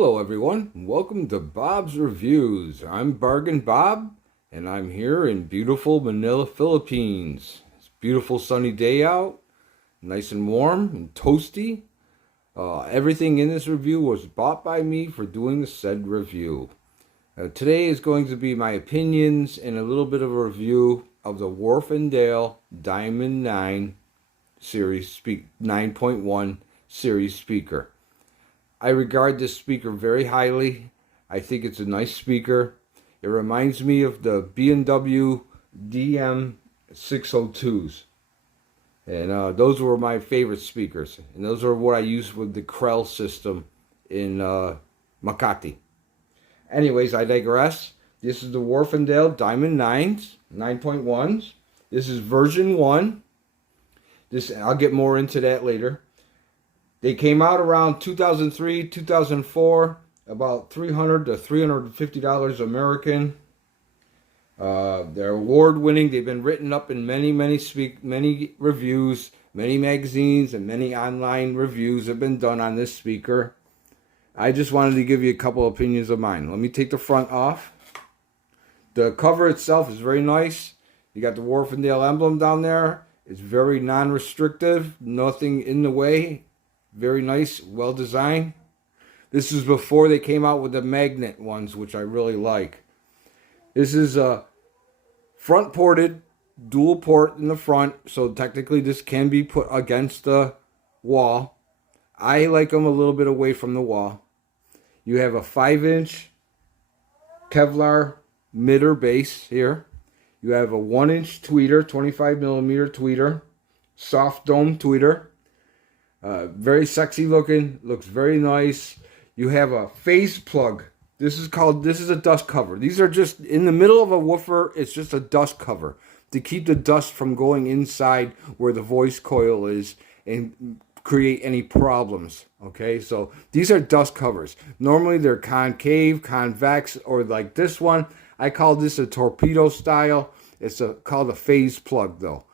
Hello everyone, welcome to Bob's Reviews. I'm Bargain Bob, and I'm here in beautiful Manila, Philippines. It's a beautiful sunny day out, nice and warm and toasty. Everything in this review was bought by me for doing the said review. Today is going to be my opinions and a little bit of a review of the Wharfedale Diamond 9 series 9.1 series speaker. I regard this speaker very highly. I think it's a nice speaker. It reminds me of the B&W DM602s. And those were my favorite speakers. And those are what I used with the Krell system in Makati. Anyways, I digress. This is the Wharfedale Diamond 9s, 9.1s. This is version 1. I'll get more into that later. They came out around 2003, 2004, about $300 to $350 American. They're award-winning. They've been written up in many reviews, many magazines, and many online reviews have been done on this speaker. I just wanted to give you a couple opinions of mine. Let me take the front off. The cover itself is very nice. You got the Wharfedale emblem down there. It's very non-restrictive, nothing in the way. Very nice, well designed. This is before they came out with the magnet ones, which I really like. This is a front ported, dual port in the front, so technically this can be put against the wall. I like them a little bit away from the wall. You have a 5-inch Kevlar midder base here. You have a 1-inch tweeter, 25mm tweeter, soft dome tweeter. Very sexy looking, looks very nice. You have a phase plug. This is a dust cover. These are just in the middle of a woofer. It's just a dust cover to keep the dust from going inside where the voice coil is and create any problems. Okay, so these are dust covers. Normally they're concave, convex, or like this one. I call this a torpedo style. It's called a phase plug though.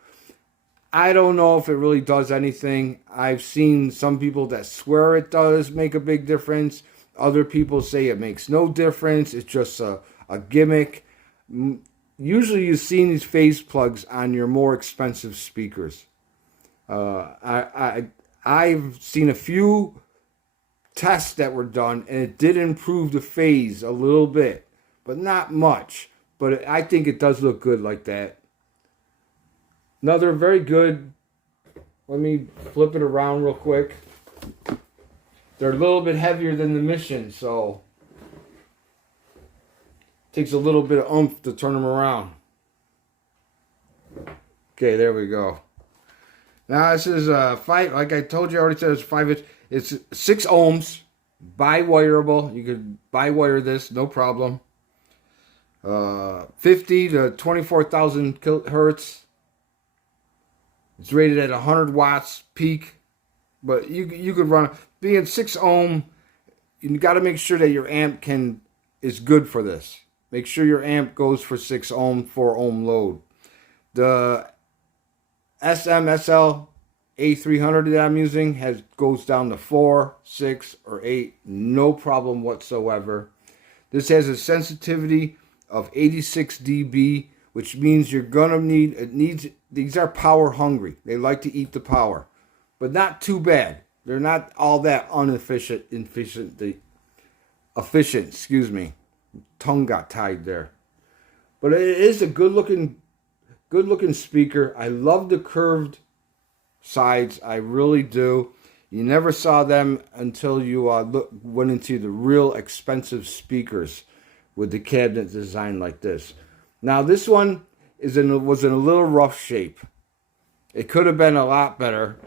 I don't know if it really does anything. I've seen some people that swear it does make a big difference. Other people say it makes no difference. It's just a gimmick. Usually you've seen these phase plugs on your more expensive speakers. I've seen a few tests that were done, and it did improve the phase a little bit, but not much. But I think it does look good like that. Another very good, let me flip it around real quick. They're a little bit heavier than the Mission, so it takes a little bit of oomph to turn them around. Okay, there we go. Now this is 5, like I told you, I already said it's 5 inch. It's 6 ohms, bi-wireable. You could bi-wire this, no problem. 50 to 24,000 kilohertz. It's rated at 100 watts peak, but you could run, being 6 ohm, you got to make sure that your amp is good for this. Make sure your amp goes for 6 ohm, 4 ohm load. The SMSL A300 that I'm using goes down to 4, 6, or 8, no problem whatsoever. This has a sensitivity of 86 dB, which means you're gonna these are power hungry. They like to eat the power, but not too bad. They're not all that efficient. Excuse me, tongue got tied there. But it is a good looking speaker. I love the curved sides. I really do. You never saw them until you went into the real expensive speakers with the cabinet design like this. Now this one was in a little rough shape. It could have been a lot better.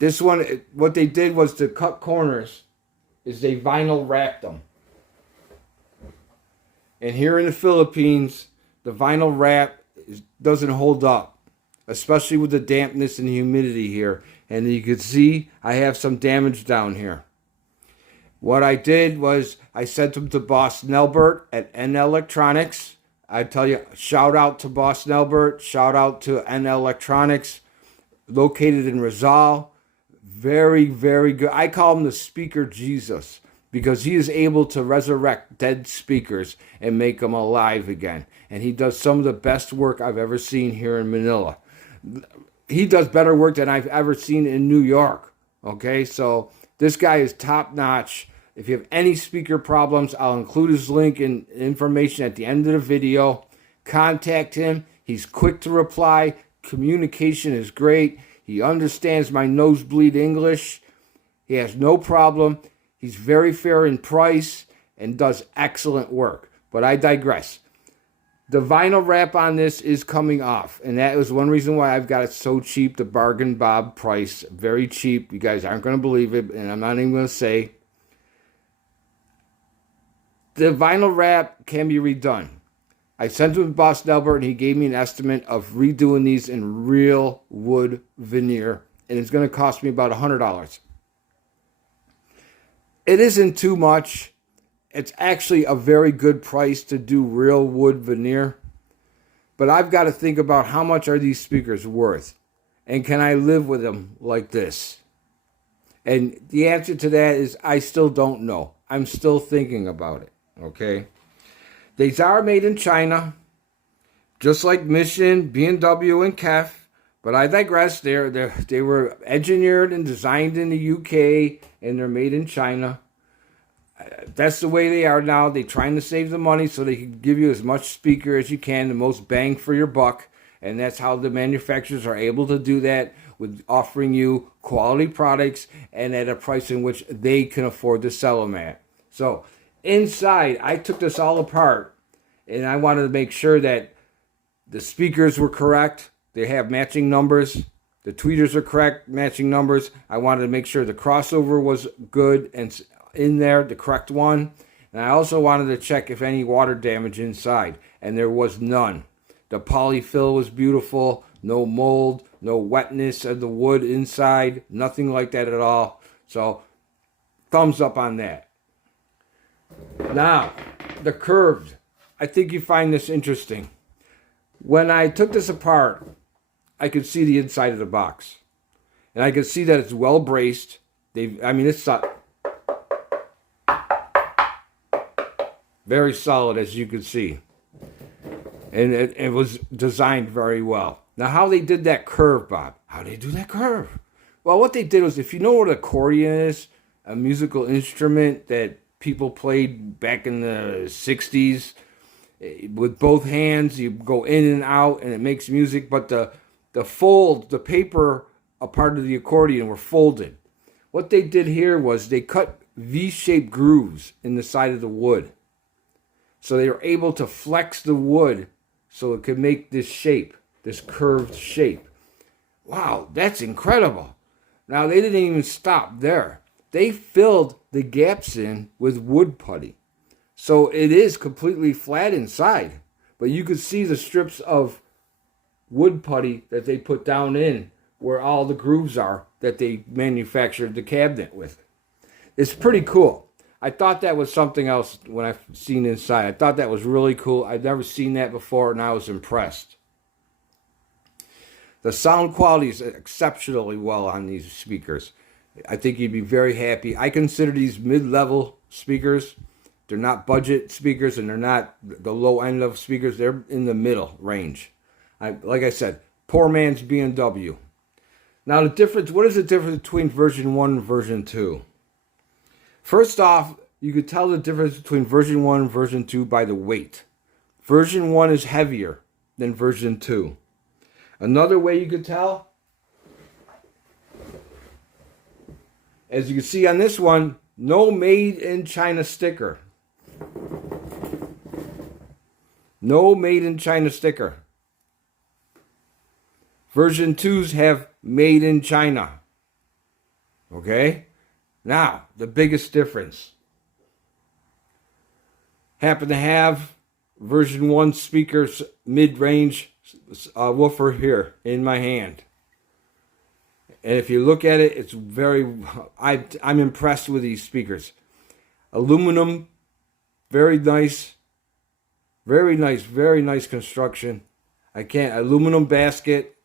This one, what they did was to cut corners, is they vinyl wrapped them. And here in the Philippines, the vinyl wrap doesn't hold up, especially with the dampness and humidity here. And you can see I have some damage down here. What I did was I sent them to Boss Nelbert at NL Electronics. I tell you, shout out to Boss Nelbert, shout out to NL Electronics, located in Rizal. very, very good. I call him the speaker Jesus because he is able to resurrect dead speakers and make them alive again. And he does some of the best work I've ever seen here in Manila. He does better work than I've ever seen in New York. Okay, so this guy is top notch. If you have any speaker problems, I'll include his link and information at the end of the video. Contact him. He's quick to reply. Communication is great. He understands my nosebleed English. He has no problem. He's very fair in price and does excellent work. But I digress. The vinyl wrap on this is coming off, and that was one reason why I've got it so cheap, the Bargain Bob price, very cheap. You guys aren't going to believe it, and I'm not even going to say. The vinyl wrap can be redone. I sent him to Boss Nelbert, and he gave me an estimate of redoing these in real wood veneer, and it's going to cost me about $100. It isn't too much. It's actually a very good price to do real wood veneer. But I've got to think about how much are these speakers worth? And can I live with them like this? And the answer to that is I still don't know. I'm still thinking about it. Okay? These are made in China. Just like Mission, B&W, and Kef. But I digress. They were engineered and designed in the UK. And they're made in China. That's the way they are now. They're trying to save the money so they can give you as much speaker as you can, the most bang for your buck. And that's how the manufacturers are able to do that, with offering you quality products and at a price in which they can afford to sell them at. So inside, I took this all apart, and I wanted to make sure that the speakers were correct. They have matching numbers. The tweeters are correct, matching numbers. I wanted to make sure the crossover was good and in there, the correct one. And I also wanted to check if any water damage inside, and there was none. The polyfill was beautiful, no mold, no wetness of the wood inside, nothing like that at all. So thumbs up on that. Now, the curved. I think you find this interesting. When I took this apart, I could see the inside of the box, and I could see that it's well braced. It's very solid, as you can see. And it was designed very well. Now, how they did that curve, Bob? How did they do that curve? Well, what they did was, if you know what an accordion is, a musical instrument that people played back in the 60s, with both hands, you go in and out, and it makes music. But the paper, a part of the accordion, were folded. What they did here was they cut V-shaped grooves in the side of the wood. So they were able to flex the wood so it could make this shape, this curved shape. Wow, that's incredible. Now, they didn't even stop there. They filled the gaps in with wood putty. So it is completely flat inside. But you could see the strips of wood putty that they put down in where all the grooves are that they manufactured the cabinet with. It's pretty cool. I thought that was something else when I seen inside. I thought that was really cool. I'd never seen that before, and I was impressed. The sound quality is exceptionally well on these speakers. I think you'd be very happy. I consider these mid-level speakers. They're not budget speakers, and they're not the low end of speakers. They're in the middle range. Like I said, poor man's B&W. Now, what is the difference between version 1 and version 2? First off, you could tell the difference between version 1 and version 2 by the weight. Version 1 is heavier than version 2. Another way you could tell, as you can see on this one, no made in China sticker. No made in China sticker. Version 2s have made in China. Okay? Now, the biggest difference. Happen to have version 1 speakers mid-range woofer here in my hand. And if you look at it, it's I'm impressed with these speakers. Aluminum, very nice. Very nice construction. Aluminum basket,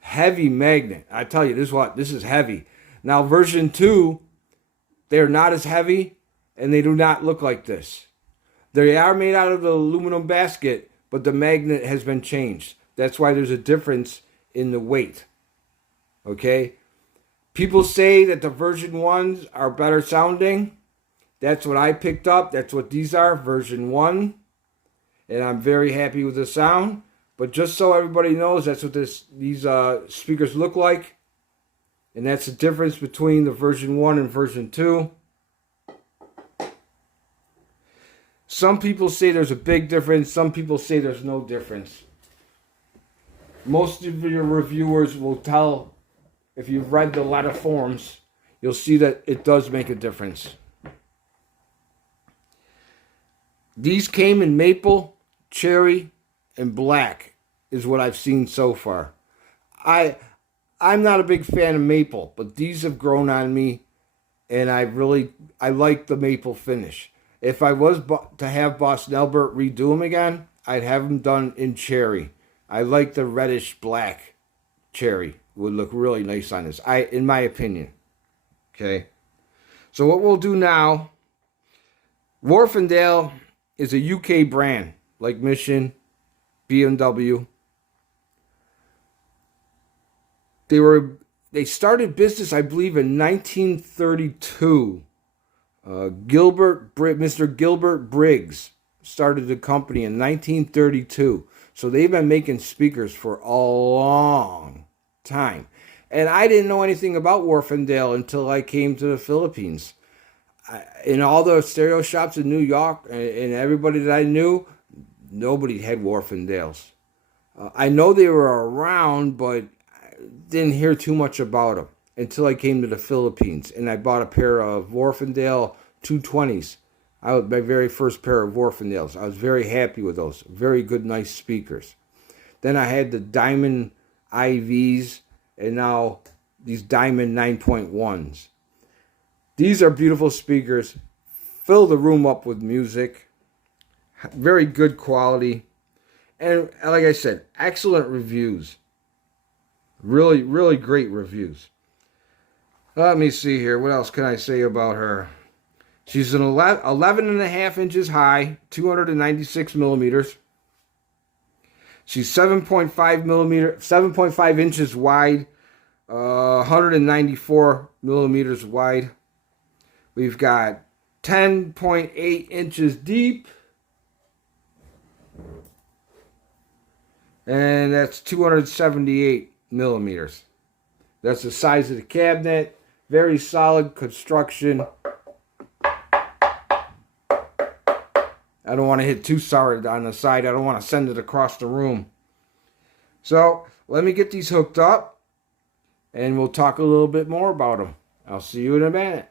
heavy magnet. I tell you, this is heavy. Now version 2, they're not as heavy and they do not look like this. They are made out of the aluminum basket, but the magnet has been changed. That's why there's a difference in the weight. Okay? People say that the version 1s are better sounding. That's what I picked up. That's what these are, version 1. And I'm very happy with the sound. But just so everybody knows, that's what these speakers look like. And that's the difference between the version 1 and version 2. Some people say there's a big difference. Some people say there's no difference. Most of your reviewers will tell, if you've read the letter forms, you'll see that it does make a difference. These came in maple, cherry, and black is what I've seen so far. I'm not a big fan of maple, but these have grown on me, and I like the maple finish. If I was to have Boss Nelbert redo them again, I'd have them done in cherry. I like the reddish black cherry. It would look really nice on this, in my opinion. Okay. So what we'll do now, Wharfedale is a UK brand, like Mission, BMW. They started business, I believe, in 1932. Mr. Gilbert Briggs started the company in 1932. So they've been making speakers for a long time. And I didn't know anything about Wharfedale until I came to the Philippines. In all the stereo shops in New York, and everybody that I knew, nobody had Wharfedales. I know they were around, but I didn't hear too much about them until I came to the Philippines. And I bought a pair of Wharfedale 220s. My very first pair of Wharfedales. I was very happy with those. Very good, nice speakers. Then I had the Diamond IVs, and now these Diamond 9.1s. These are beautiful speakers. Fill the room up with music. Very good quality. And like I said, excellent reviews. Really, really great reviews. Let me see here. What else can I say about her? She's an 11.5 inches high, 296 millimeters. She's 7.5 inches wide, 194 millimeters wide. We've got 10.8 inches deep. And that's 278 millimeters. That's the size of the cabinet. Very solid construction. I don't want to hit too solid on the side. I don't want to send it across the room. So let me get these hooked up, and we'll talk a little bit more about them. I'll see you in a minute.